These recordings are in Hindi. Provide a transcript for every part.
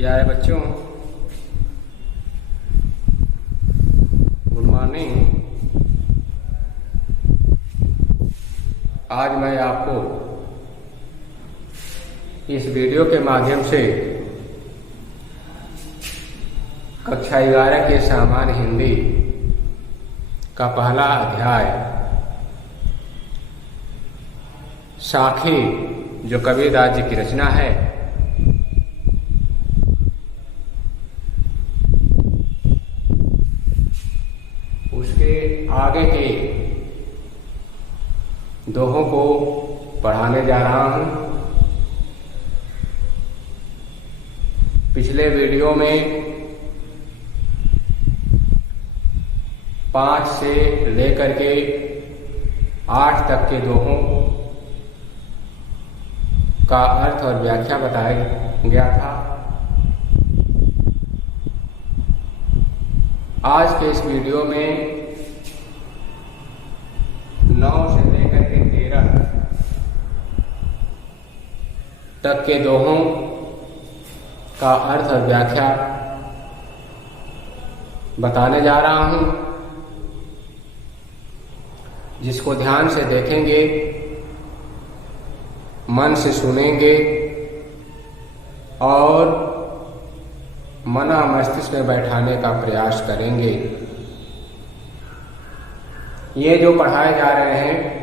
प्यारे बच्चों, गुड मॉर्निंग। आज मैं आपको इस वीडियो के माध्यम से कक्षा 11 के सामान्य हिंदी का पहला अध्याय साखी, जो कबीरदास जी की रचना है, उसके आगे के दोहों को पढ़ाने जा रहा हूं। पिछले वीडियो में 5 से लेकर के 8 तक के दोहों का अर्थ और व्याख्या बताया गया था। आज के इस वीडियो में 9 से लेकर के 13 तक के दोहों का अर्थ और व्याख्या बताने जा रहा हूं, जिसको ध्यान से देखेंगे, मन से सुनेंगे और मना मस्तिष्क में बैठाने का प्रयास करेंगे। ये जो पढ़ाए जा रहे हैं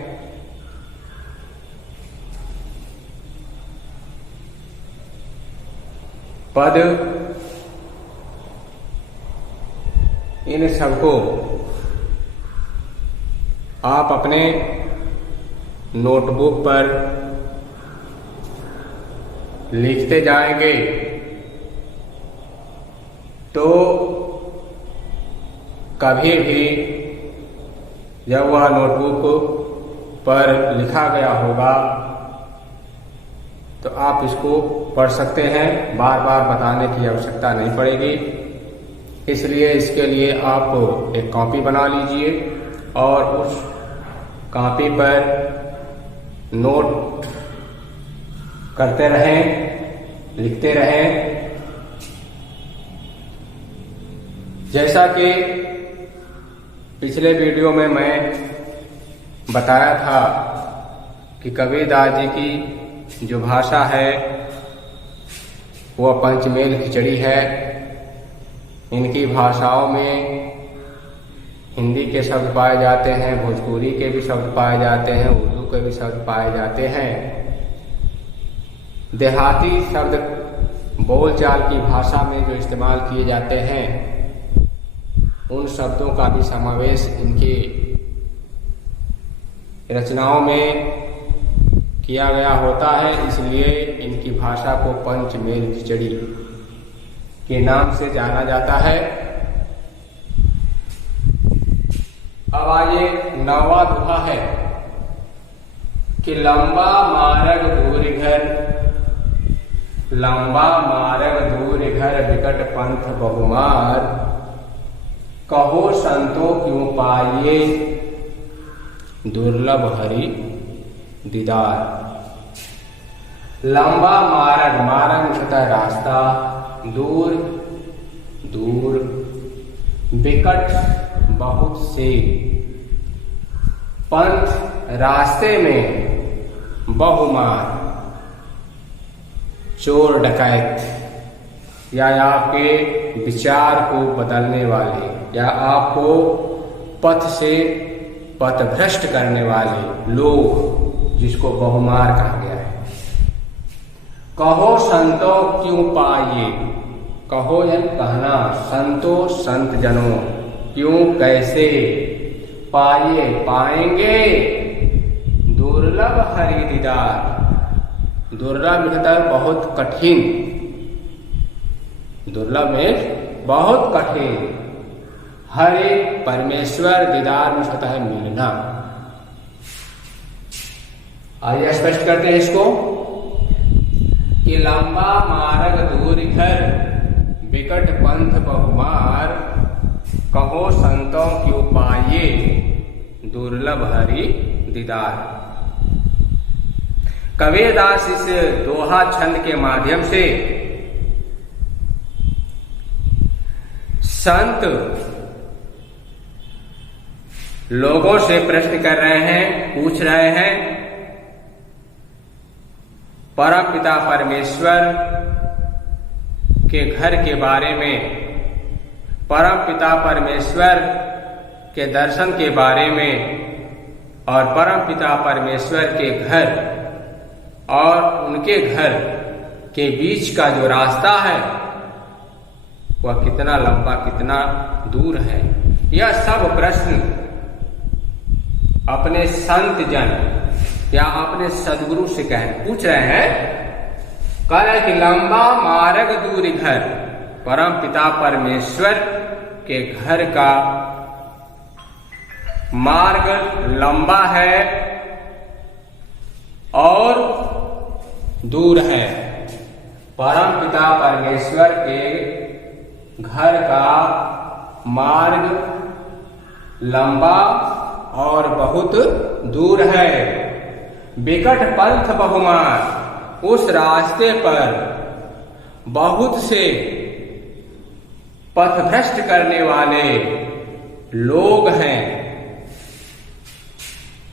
पद, इन सबको आप अपने नोटबुक पर लिखते जाएंगे तो कभी भी जब वह नोटबुक पर लिखा गया होगा तो आप इसको पढ़ सकते हैं। बार बार बताने की आवश्यकता नहीं पड़ेगी। इसलिए इसके लिए आप एक कॉपी बना लीजिए और उस कॉपी पर नोट करते रहें, लिखते रहें। जैसा कि पिछले वीडियो में मैं बताया था कि कबीरदास जी की जो भाषा है वह पंचमेल खिचड़ी है। इनकी भाषाओं में हिंदी के शब्द पाए जाते हैं, भोजपुरी के भी शब्द पाए जाते हैं, उर्दू के भी शब्द पाए जाते हैं। देहाती शब्द बोलचाल की भाषा में जो इस्तेमाल किए जाते हैं, उन शब्दों का भी समावेश इनकी रचनाओं में किया गया होता है। इसलिए इनकी भाषा को पंचमेल खिचड़ी के नाम से जाना जाता है। अब आइए 9वां दोहा है कि लंबा मार्ग दूर घर, लंबा मार्ग दूर घर, बिकट पंथ बहुमार, कहो संतो क्यों पाइए, दुर्लभ हरि दीदार। लंबा मार्ग, मार्ग होता है रास्ता, दूर दूर, बिकट बहुत से, पंथ रास्ते में, बहुमार चोर डकैत या आपके विचार को बदलने वाले या आपको पथ से पथभ्रष्ट करने वाले लोग, जिसको बहुमार कहा गया है। कहो संतो क्यों पाइए, कहो या कहना, संतो संत जनों, क्यों कैसे, पाइए पाएंगे, दुर्लभ हरि दीदार। दुर्लभ मतलब बहुत कठिन, दुर्लभ में बहुत कठिन, हरि परमेश्वर, दीदार में होता है मिलना। आइए स्पष्ट करते हैं इसको कि लंबा मार्ग दूर घर, बिकट पंथ बहुमार, कहो संतों क्यों पाइए, दुर्लभ हरि दीदार। कबीरदास इस दोहा छंद के माध्यम से संत लोगों से प्रश्न कर रहे हैं, पूछ रहे हैं परम पिता परमेश्वर के घर के बारे में, परम पिता परमेश्वर के दर्शन के बारे में और परम पिता परमेश्वर के घर और उनके घर के बीच का जो रास्ता है वह कितना लंबा, कितना दूर है। यह सब प्रश्न अपने संत जन या अपने सदगुरु से पूछ रहे हैं। कह रहे कि लंबा मार्ग दूर घर, परम पिता परमेश्वर के घर का मार्ग लंबा है और दूर है। परम पिता परमेश्वर के घर का मार्ग लंबा और बहुत दूर है। विकट पंथ बहुमान, उस रास्ते पर बहुत से पथभ्रष्ट करने वाले लोग हैं।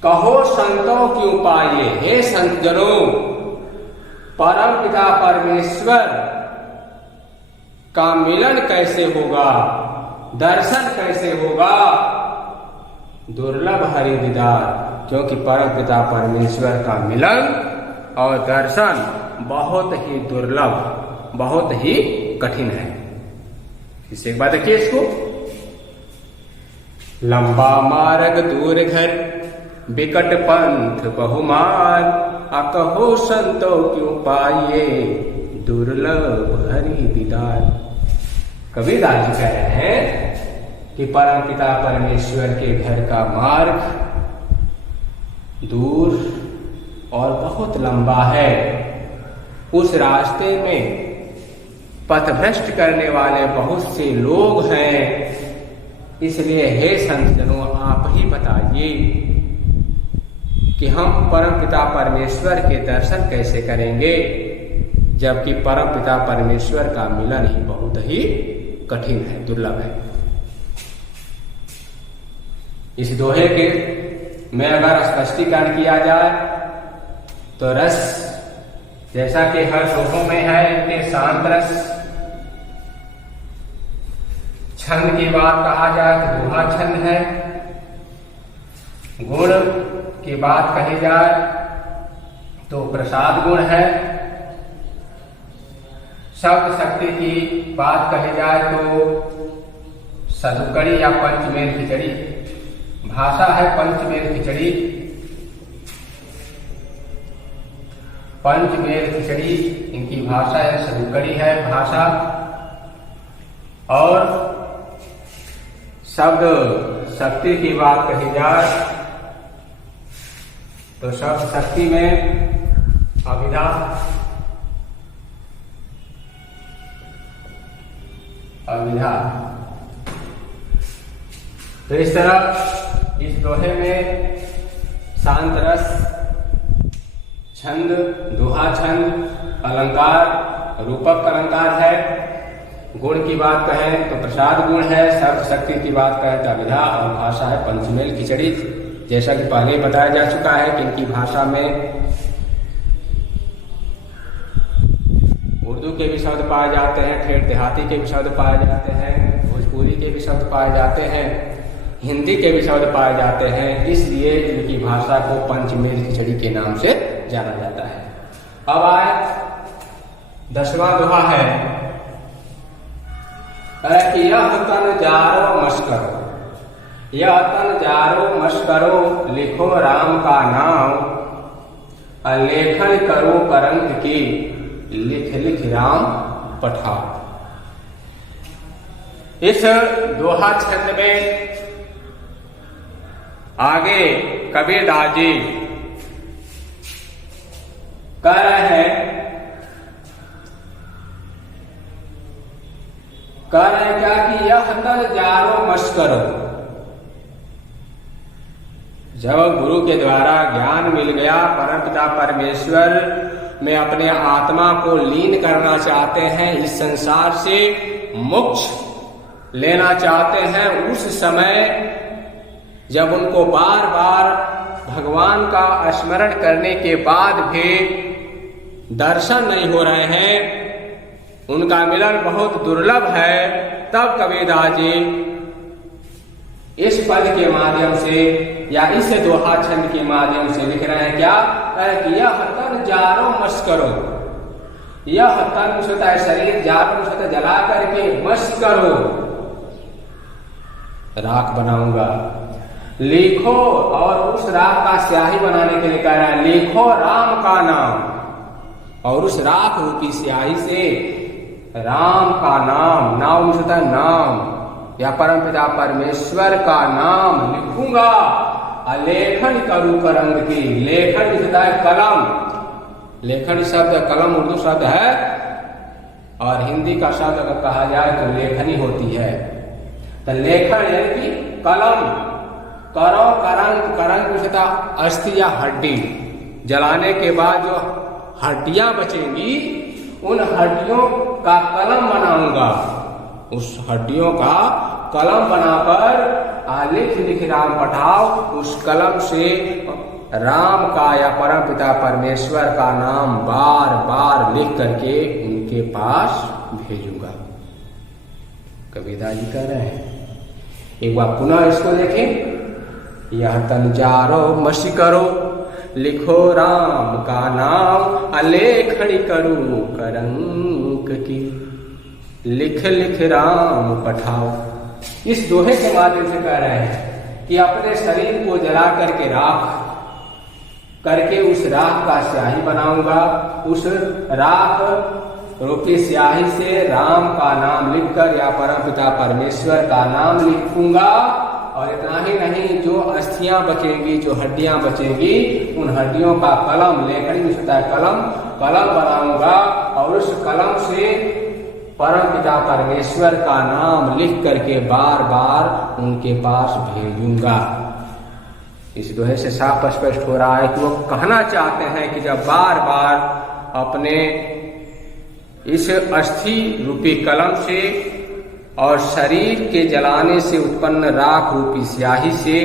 कहो संतों की उपाये, हे संतजनों, परम पिता परमेश्वर का मिलन कैसे होगा, दर्शन कैसे होगा। दुर्लभ हरि दीदार, क्योंकि परम पिता परमेश्वर का मिलन और दर्शन बहुत ही दुर्लभ, बहुत ही कठिन है। इसे एक बात देखिए इसको। लंबा मार्ग दूर घर, विकट पंथ बहुमान, अकहो संतों क्यों पाइए, दुर्लभ हरि दीदार। कबीरदास जी कह रहे हैं कि परम पिता परमेश्वर के घर का मार्ग दूर और बहुत लंबा है। उस रास्ते में पथभ्रष्ट करने वाले बहुत से लोग हैं। इसलिए हे संतजनों, आप ही बताइए कि हम परम पिता परमेश्वर के दर्शन कैसे करेंगे, जबकि परम पिता परमेश्वर का मिलन ही बहुत ही कठिन है, दुर्लभ है। इस दोहे के में अगर स्पष्टीकरण किया जाए तो रस, जैसा कि हर दोहों में है, इनके शांत रस, छंद की बात कहा जाए तो दोहा छंद है, गुण की बात कही जाए तो प्रसाद गुण है, शब्द शक्ति की बात कही जाए तो सदुकड़ी या पंचमेल खिचड़ी, भाषा है पंचमेल खिचड़ी, पंचमेल खिचड़ी इनकी भाषा है, सदुकड़ी है भाषा। और शब्द शक्ति की बात कही जाए तो शब्द शक्ति में अभिधा, अभिधा। तो इस तरह इस दोहे में शांत रस, छंद, दोहा छंद, अलंकार, रूपक अलंकार है। गुण की बात कहें तो प्रसाद गुण है, शब्द शक्ति की बात कहें तो अभिधा, और भाषा है पंचमेल खिचड़ी। जैसा कि पहले बताया जा चुका है कि इनकी भाषा में उर्दू के भी शब्द पाए जाते हैं, ठेठ देहाती के भी शब्द पाए जाते हैं, भोजपुरी के भी शब्द पाए जाते हैं, हिंदी के भी शब्द पाए जाते हैं। इसलिए इनकी भाषा को पंचमेल खिचड़ी के नाम से जाना जाता है। अब आए 10वां दोहा है कि यह तन जारो मस्करो, यह तन जारो मस्करो, लिखो राम का नाम, लेखन करो करंत की, लिख लिख राम पठाओ। इस दोहा छंद में आगे कबीरदास जी कह रहे हैं, कह रहे हैं क्या कि यह तन जारो मस्करो। जब गुरु के द्वारा ज्ञान मिल गया, परमपिता परमेश्वर में अपने आत्मा को लीन करना चाहते हैं, इस संसार से मोक्ष लेना चाहते हैं, उस समय जब उनको बार बार भगवान का स्मरण करने के बाद भी दर्शन नहीं हो रहे हैं, उनका मिलन बहुत दुर्लभ है, तब कबीरदास जी इस पद के माध्यम से या इस दोहा छंद के माध्यम से लिख रहे हैं क्या कि यह तन जारो मस्त करो, यह तन होता है शरीर, जारो होता है जला करके मस्त करो, राख बनाऊंगा, लिखो। और उस राख का स्याही बनाने के लिए कह रहा है लिखो राम का नाम, और उस राख रूपी स्याही से राम का नाम, नाम होता है नाम या परमपिता परमेश्वर का नाम लिखूंगा, लेखन करूं करंग की। लेखन होता है कलम, लेखन शब्द कलम उर्दू शब्द है, और हिंदी का शब्द अगर कहा जाए तो लेखनी होती है। तो लेखन यानी कि कलम करो, करंग, करंग होता अस्थि या हड्डी, जलाने के बाद जो हड्डियां बचेंगी उन हड्डियों का कलम बनाऊंगा, उस हड्डियों का कलम बनाकर लिख लिख राम पठाओ, उस कलम से राम का या परमपिता परमेश्वर का नाम बार बार लिख करके उनके पास भेजूंगा। कबीरदास जी कह रहे हैं, एक बार पुनः इसको देखें, यह तन जारो मसी करो, लिखो राम का नाम, अलेखनी करू करंक की, लिख लिख राम पठाओ। इस दोहे के माध्यम से कह रहे हैं कि अपने शरीर को जला करके राख करके उस राख का स्याही बनाऊंगा, उस राख रूपी स्याही से राम का नाम लिखकर या परमपिता परमेश्वर का नाम लिखूंगा। और इतना ही नहीं, जो अस्थियां बचेंगी, जो हड्डियां बचेंगी, उन हड्डियों का कलम, लेखनी में होता है कलम, कलम बनाऊंगा, और उस कलम से परमपिता परमेश्वर का नाम लिख करके बार बार उनके पास भेजूंगा। इस दोहे से साफ स्पष्ट हो रहा है कि वो कहना चाहते हैं कि जब बार बार अपने इस अस्थि रूपी कलम से और शरीर के जलाने से उत्पन्न राख रूपी स्याही से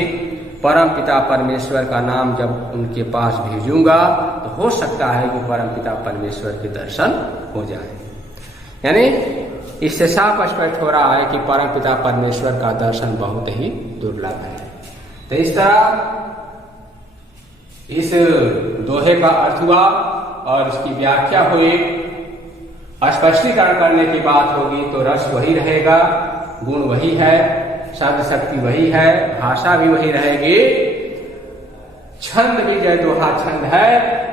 परमपिता परमेश्वर का नाम जब उनके पास भेजूंगा, तो हो सकता है कि परमपिता परमेश्वर के दर्शन हो जाए। यानी इससे साफ स्पष्ट हो रहा है कि परमपिता परमेश्वर का दर्शन बहुत ही दुर्लभ है। तो इस तरह इस दोहे का अर्थ हुआ और इसकी व्याख्या हुई, स्पष्टीकरण करने की बात होगी तो रस वही रहेगा, गुण वही है, शब्द शक्ति वही है, भाषा भी वही रहेगी, छंद भी जय दोहा छंद है।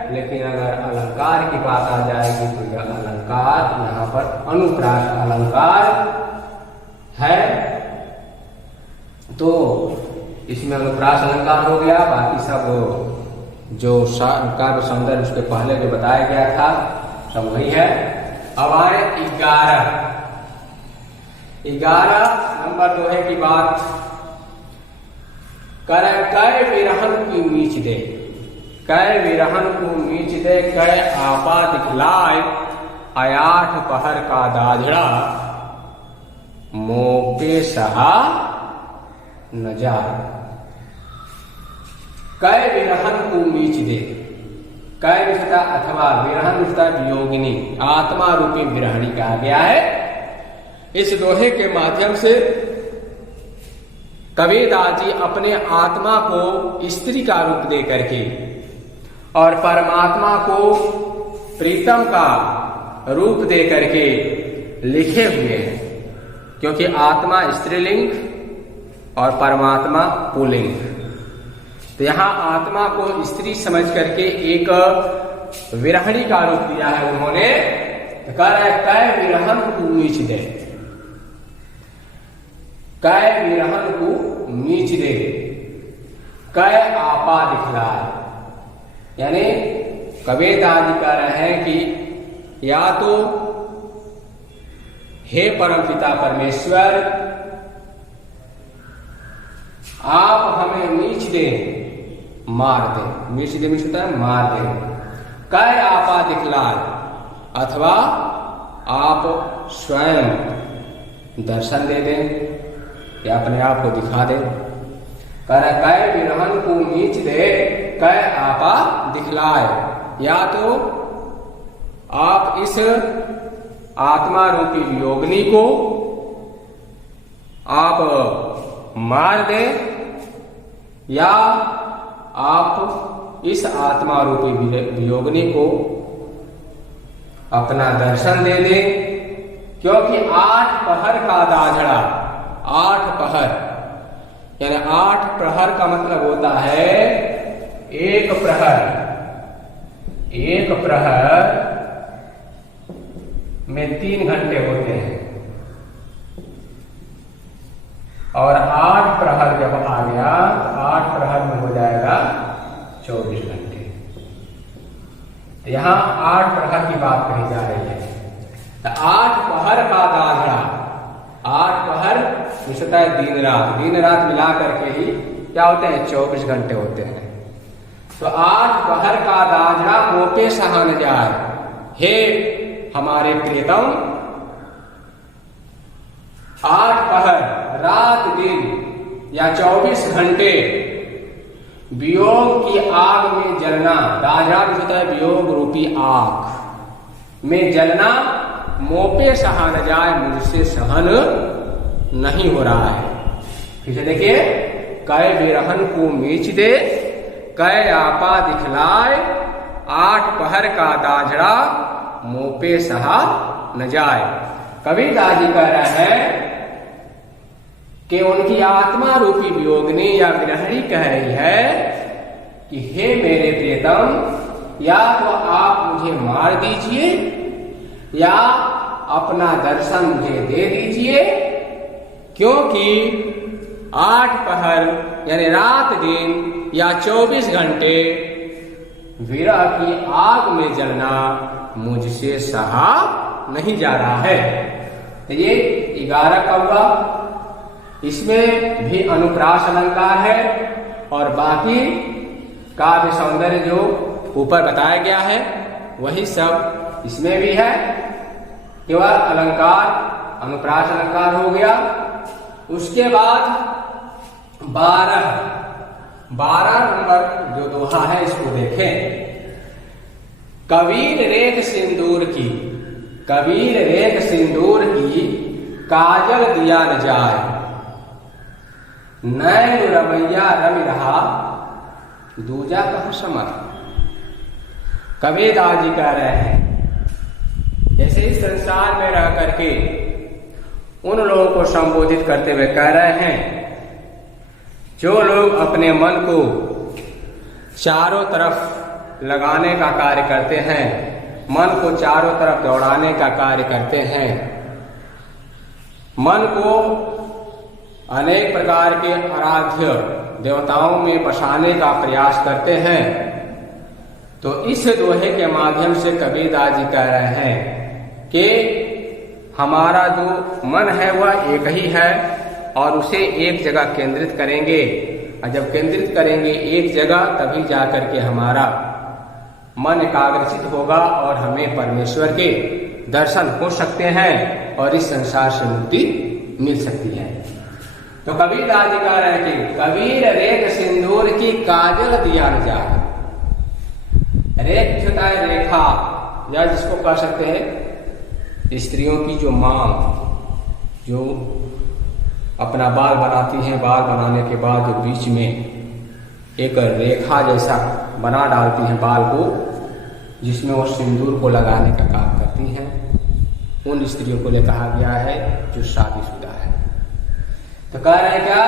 लेकिन अगर अलंकार की बात आ जाएगी तो यह अलंकार यहाँ पर अनुप्रास अलंकार है, तो इसमें अनुप्रास अलंकार हो गया। बाकी सब जो काव्य सौंदर्य उसके पहले जो बताया गया था सब वही है। अब आए 11 नंबर दोहे की बात। करे कै विरहन की मीच दे, कै विरहन को मीच दे, कै आपा दिखलाए, आयाठ पहर का दाझड़ा, मोके सहा न जाए। कै विरहन को मीच दे, कै विषता अथवा विरहन विषता वियोगिनी, आत्मा रूपी विरहणी कहा गया है। इस दोहे के माध्यम से कबीरदास जी अपने आत्मा को स्त्री का रूप दे करके और परमात्मा को प्रीतम का रूप दे करके लिखे हुए हैं, क्योंकि आत्मा स्त्रीलिंग और परमात्मा पुल्लिंग। तो यहाँ आत्मा को स्त्री समझ करके एक विरहणी का रूप दिया है उन्होंने। कह रहा है कै विरहन को मीच दे, कै विरहन को मीच दे, कै आपा दिखलाए। यानी कबीरदास जी कह रहे हैं कि या तो हे परमपिता परमेश्वर आप हमें मीच दे, मार दे, मीच दे मीच होता है मार दे, कै आपा दिखलाए, अथवा आप स्वयं दर्शन दे दें, ये अपने आप को दिखा दे। कह रहा कै बिरहन को नीच दे, कै आपा दिखलाए। या तो आप इस आत्मा रूपी वियोगिनी को आप मार दे, या आप इस आत्मा रूपी वियोगिनी को अपना दर्शन दे दे। क्योंकि 8 पहर का दाझड़ा, 8 पहर यानी 8 प्रहर का मतलब होता है एक प्रहर। एक प्रहर में 3 घंटे होते हैं और 8 प्रहर जब आ गया, 8 प्रहर में हो जाएगा 24 घंटे। तो यहां 8 प्रहर की बात कही जा रही है। तो 8 पहर का दाझड़ा, 8 पहर निश्चयता दिन रात, दिन रात मिला करके ही क्या होते हैं 24 घंटे होते हैं। तो 8 पहर का दाझड़ा मोपे सहन जाए। हे हमारे प्रियतम, 8 पहर रात दिन या 24 घंटे वियोग की आग में जलना, दाझड़ा होता है वियोग रूपी आग में जलना, मोपे सहा न जाए, मुझसे सहन नहीं हो रहा है। फिर से देखिए, कै बिरहन को मीच दे, कै आपा दिखलाए, 8 पहर का दाझड़ा मोपे सहा न जाए। कबीर दास जी कह रहे हैं कि उनकी आत्मा रूपी वियोगिनी या गृहिणी कह रही है कि हे मेरे प्रियतम, या तो आप मुझे मार दीजिए या अपना दर्शन मुझे दे दीजिए, क्योंकि 8 पहर यानी रात दिन या 24 घंटे विरह की आग में जलना मुझसे सहा नहीं जा रहा है। तो ये 11 का हुआ। इसमें भी अनुप्रास अलंकार है और बाकी काव्य सौंदर्य जो ऊपर बताया गया है वही सब इसमें भी है। केवल अलंकार अनुप्रास अलंकार हो गया। उसके बाद 12 नंबर जो दोहा है इसको देखें। कबीर रेख सिंदूर की, कबीर रेख सिंदूर की काजल दिया न जाए, नैन रमैया रवि रहा दूजा कह समर। कबीर दास जी कह रहे हैं जैसे इस संसार में रह करके उन लोगों को संबोधित करते हुए कह रहे हैं जो लोग अपने मन को चारों तरफ लगाने का कार्य करते हैं, मन को चारों तरफ दौड़ाने का कार्य करते हैं, मन को अनेक प्रकार के आराध्य देवताओं में बसाने का प्रयास करते हैं, तो इस दोहे के माध्यम से कबीर दास जी कह रहे हैं कि हमारा जो मन है वह एक ही है और उसे एक जगह केंद्रित करेंगे, और जब केंद्रित करेंगे एक जगह तभी जाकर के हमारा मन एकाग्रचित होगा और हमें परमेश्वर के दर्शन हो सकते हैं और इस संसार से मुक्ति मिल सकती है। तो कबीर दास जी कह रहे हैं कि कबीर रेख सिंदूर की काजल दिया न जाए। रेख होता है रेखा, या जिसको कह सकते हैं स्त्रियों की जो मांग, जो अपना बाल बनाती हैं, बाल बनाने के बाद जो बीच में एक रेखा जैसा बना डालती हैं बाल को, जिसमें वो सिंदूर को लगाने का काम करती हैं, उन स्त्रियों को कहा गया है जो शादीशुदा है। तो कह रहे हैं क्या,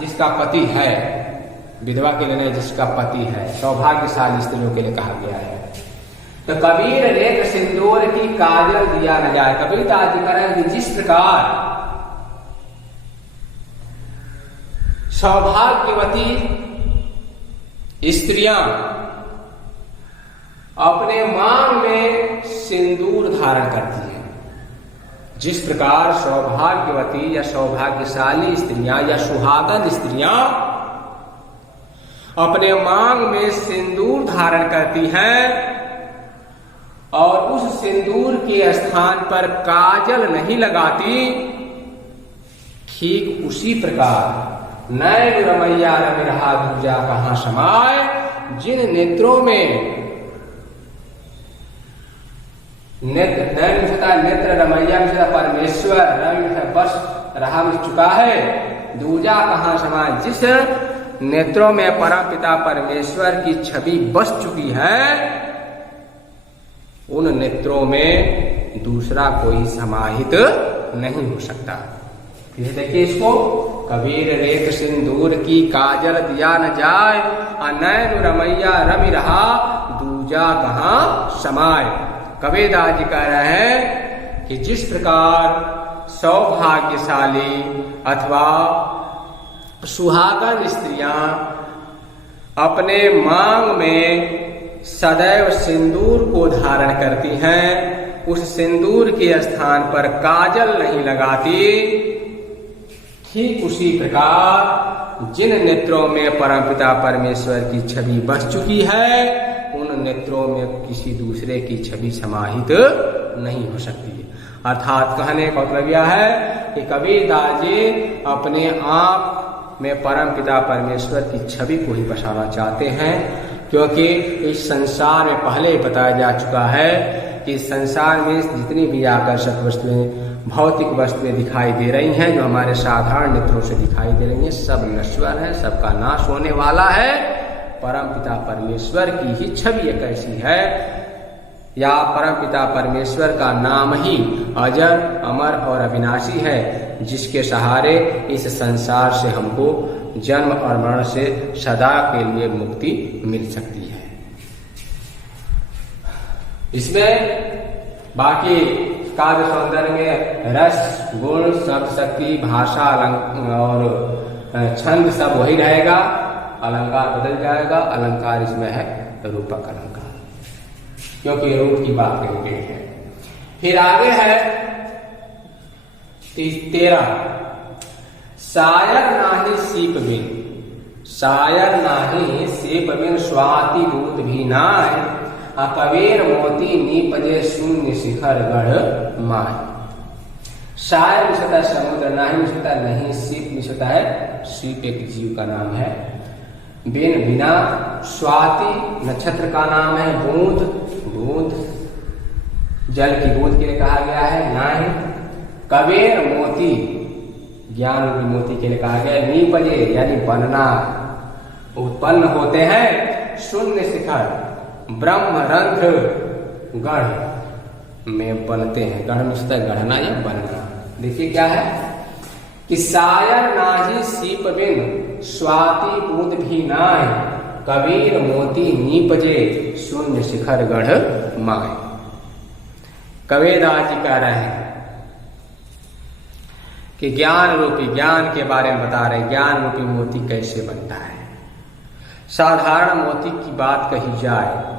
जिसका पति है, विधवा के लिए नहीं, जिसका पति है, सौभाग्यशाली स्त्रियों के लिए कहा गया है। तो कबीर रेख सिंदूर की काजल दिया न जाए। कबीर दास जी कह रहे हैं कि जिस प्रकार सौभाग्यवती स्त्रियां अपने मांग में सिंदूर धारण करती हैं, जिस प्रकार सौभाग्यवती या सौभाग्यशाली स्त्रियां या सुहागन स्त्रियां अपने मांग में सिंदूर धारण करती हैं और उस सिंदूर के स्थान पर काजल नहीं लगाती, ठीक उसी प्रकार नैन रमैया रवि रहा दूजा कहाँ समाय, जिन नेत्रों में नैन मिलता नेत्र, रमैया मिलता परमेश्वर, रवि बस रहा मिल चुका है, दूजा कहाँ समाय, जिस नेत्रों में परम पिता परमेश्वर की छवि बस चुकी है, उन नेत्रों में दूसरा कोई समाहित नहीं हो सकता। फिर देखिए इसको, कबीर रेत सिंदूर की काजल दिया न जाए, नैन रमैया रवि रहा दूजा कहाँ समाय। कबीरदास जी कह रहे हैं कि जिस प्रकार सौभाग्यशाली अथवा सुहागन स्त्रियां अपने मांग में सदैव सिंदूर को धारण करती हैं, उस सिंदूर के स्थान पर काजल नहीं लगाती, ठीक उसी प्रकार जिन नेत्रों में परमपिता परमेश्वर की छवि बस चुकी है, उन नेत्रों में किसी दूसरे की छवि समाहित नहीं हो सकती। अर्थात कहने का मतलब यह है कि कबीरदास जी अपने आप में परम पिता परमेश्वर की छवि को ही बसाना चाहते हैं, क्योंकि इस संसार में पहले ही बताया जा चुका है कि संसार में जितनी भी आकर्षक वस्तुएं, भौतिक वस्तुएं दिखाई दे रही हैं, जो हमारे साधारण नेत्रों से दिखाई दे रही हैं, सब नश्वर है, सबका नाश होने वाला है। परम पिता परमेश्वर की ही छवि एक ऐसी है, या परम पिता परमेश्वर का नाम ही अजर, अमर और अविनाशी है, जिसके सहारे इस संसार से हमको जन्म और मरण से सदा के लिए मुक्ति मिल सकती है। इसमें बाकी काव्य सौंदर्य में रस, गुण, शब्द शक्ति, भाषा और छंद सब वही रहेगा, अलंकार बदल जाएगा। अलंकार इसमें है रूपक अलंकार, क्योंकि रूप की बात कही गई है। फिर आगे है 13, सायर नाही सीप बिन, सायर नाही सीप बिन स्वाति दूत भी नाय, कबीर मोती नीपजे शून्य शिखर गढ़ माय। सायर मिलता है समुद्र, नाही मिलता नहीं, सीप मिलता है, सीप एक जीव का नाम है, बिन बिना, स्वाति नक्षत्र का नाम है, बूंद, बूंद जल की बूंद के लिए कहा गया है, नाही, कबीर मोती ज्ञान रूपी मोती के लिए कहा गया है, नीपजे यानी बनना, उत्पन्न होते हैं, शून्य शिखर ब्रह्मरंध्र गढ़ में बनते हैं। गढ़ में गढ़ना या बनना। देखिए क्या है कि सायर नाही सीप बिन स्वाति बूंद भी नाय, कबीर मोती नीपजे शून्य शिखर गढ़ माय। कबीरदास जी कह रहे हैं कि ज्ञान रूपी, ज्ञान के बारे में बता रहे, ज्ञान रूपी मोती कैसे बनता है। साधारण मोती की बात कही जाए,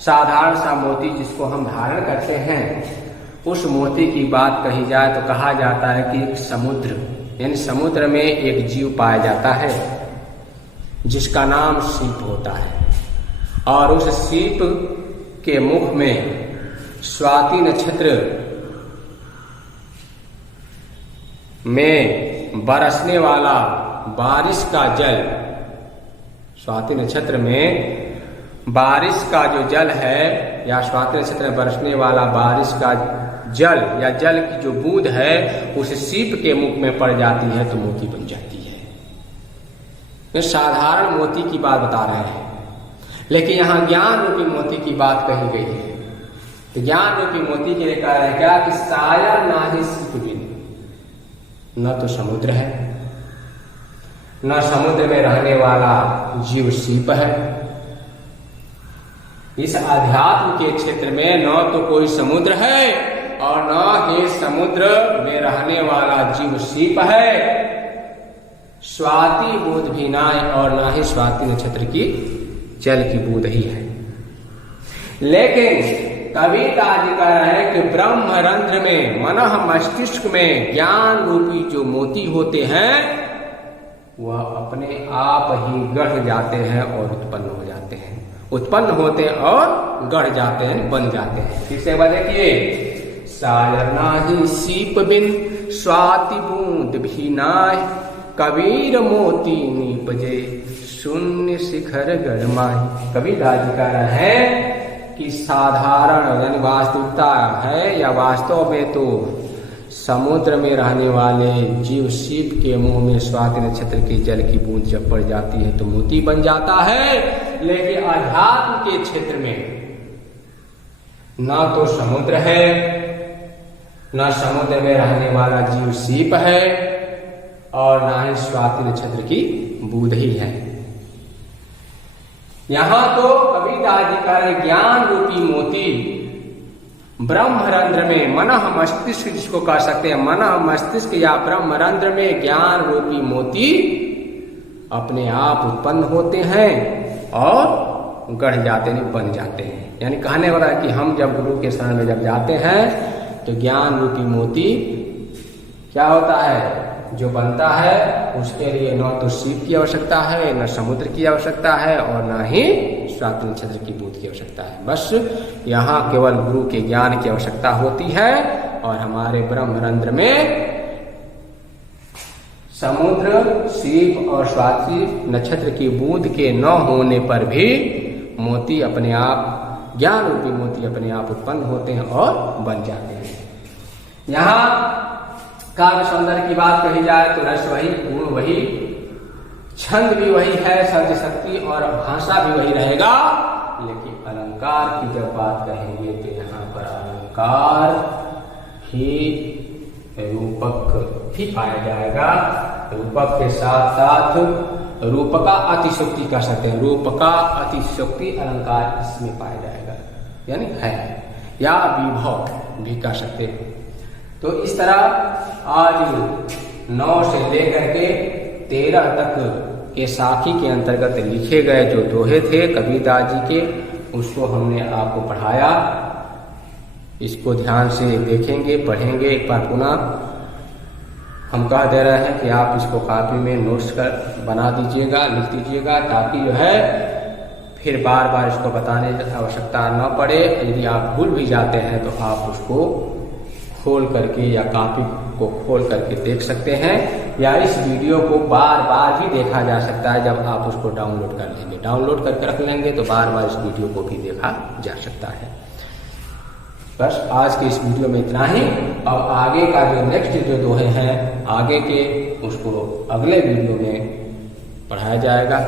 साधारण सा मोती जिसको हम धारण करते हैं, उस मोती की बात कही जाए तो कहा जाता है कि एक समुद्र, यानी समुद्र में एक जीव पाया जाता है जिसका नाम सीप होता है, और उस सीप के मुख में स्वाति नक्षत्र में बरसने वाला बारिश का जल, स्वाति नक्षत्र में बारिश का जो जल है, या स्वाति नक्षत्र में बरसने वाला बारिश का जल या जल की जो बूंद है, उस सीप के मुख में पड़ जाती है तो मोती बन जाती है। ये साधारण मोती की बात बता रहे हैं, लेकिन यहाँ ज्ञान रूपी मोती की बात कही गई है। तो ज्ञान रूपी मोती के लिए कह रहे हैं क्या कि सायर नाही सीप बिन, न तो समुद्र है, न समुद्र में रहने वाला जीव सीप है। इस अध्यात्म के क्षेत्र में न तो कोई समुद्र है और न ही समुद्र में रहने वाला जीव सीप है, स्वाति बूंद भी नाय, और न ही स्वाति नक्षत्र की जल की बूंद ही है। लेकिन कबीरदास जी कह रहे हैं कि ब्रह्मरंध्र में, मनः मस्तिष्क में ज्ञान रूपी जो मोती होते हैं, वह अपने आप ही गढ़ जाते हैं और उत्पन्न हो जाते हैं, उत्पन्न होते हैं और गढ़ जाते हैं, बन जाते हैं। फिर से देखिए, सायर नाही सीप बिन स्वाति बूंद भी नाय, कबीर मोती नीपजे शून्य शिखर गरमाई। कबीरदास जी कह रहे हैं कि साधारण यानी वास्तविकता है या वास्तव में तो समुद्र में रहने वाले जीव सीप के मुंह में स्वाति नक्षत्र के जल की बूंद जब पड़ जाती है तो मोती बन जाता है, लेकिन अध्यात्म के क्षेत्र में ना तो समुद्र है, ना समुद्र में रहने वाला जीव सीप है, और ना ही स्वाति नक्षत्र की बूंद ही है। यहां तो कबीरदास जी का ज्ञान रूपी मोती ब्रह्मरंध्र में, मन मस्तिष्क जिसको कह सकते हैं, मन मस्तिष्क या ब्रह्मरंध्र में ज्ञान रूपी मोती अपने आप उत्पन्न होते हैं और गढ़ जाते नहीं, बन जाते हैं। यानी कहने वाला है कि हम जब गुरु के शरण में जब जाते हैं तो ज्ञान रूपी मोती क्या होता है, जो बनता है उसके लिए न तो सीप की आवश्यकता है, न समुद्र की आवश्यकता है, और न ही स्वाति नक्षत्र की बूंद की आवश्यकता है। बस यहाँ केवल गुरु के ज्ञान की आवश्यकता होती है, और हमारे ब्रह्मरंध्र में समुद्र, सीप और स्वाति नक्षत्र की बूंद के न होने पर भी मोती अपने आप, ज्ञान रूपी मोती अपने आप उत्पन्न होते हैं और बन जाते हैं। यहाँ काव्य सौंदर्य की बात कही जाए तो रस वही, गुण वही, छंद भी वही है, शब्द शक्ति और भाषा भी वही रहेगा, लेकिन अलंकार की जब बात कहेंगे तो यहाँ पर अलंकार ही रूपक भी पाया जाएगा। रूपक के साथ साथ रूपका अतिशोक्ति कह सकते हैं, रूपका अतिशोक्ति अलंकार इसमें पाया जाएगा, यानी है, या विभव भी कह सकते हैं। तो इस तरह आज 9 से लेकर के 13 तक के साखी के अंतर्गत लिखे गए जो दोहे थे कबीरदास जी के, उसको हमने आपको पढ़ाया। इसको ध्यान से देखेंगे, पढ़ेंगे एक बार पुनः। हम कह दे रहे हैं कि आप इसको कॉपी में नोट्स कर बना दीजिएगा, लिख दीजिएगा, ताकि जो है फिर बार बार इसको बताने की आवश्यकता न पड़े। यदि आप भूल भी जाते हैं तो आप उसको खोल करके या कॉपी को खोल करके देख सकते हैं, या इस वीडियो को बार बार भी देखा जा सकता है जब आप उसको डाउनलोड कर लेंगे। डाउनलोड करके रख लेंगे तो बार बार इस वीडियो को भी देखा जा सकता है। बस आज के इस वीडियो में इतना ही। अब आगे का जो नेक्स्ट जो दोहे हैं आगे के, उसको अगले वीडियो में पढ़ाया जाएगा।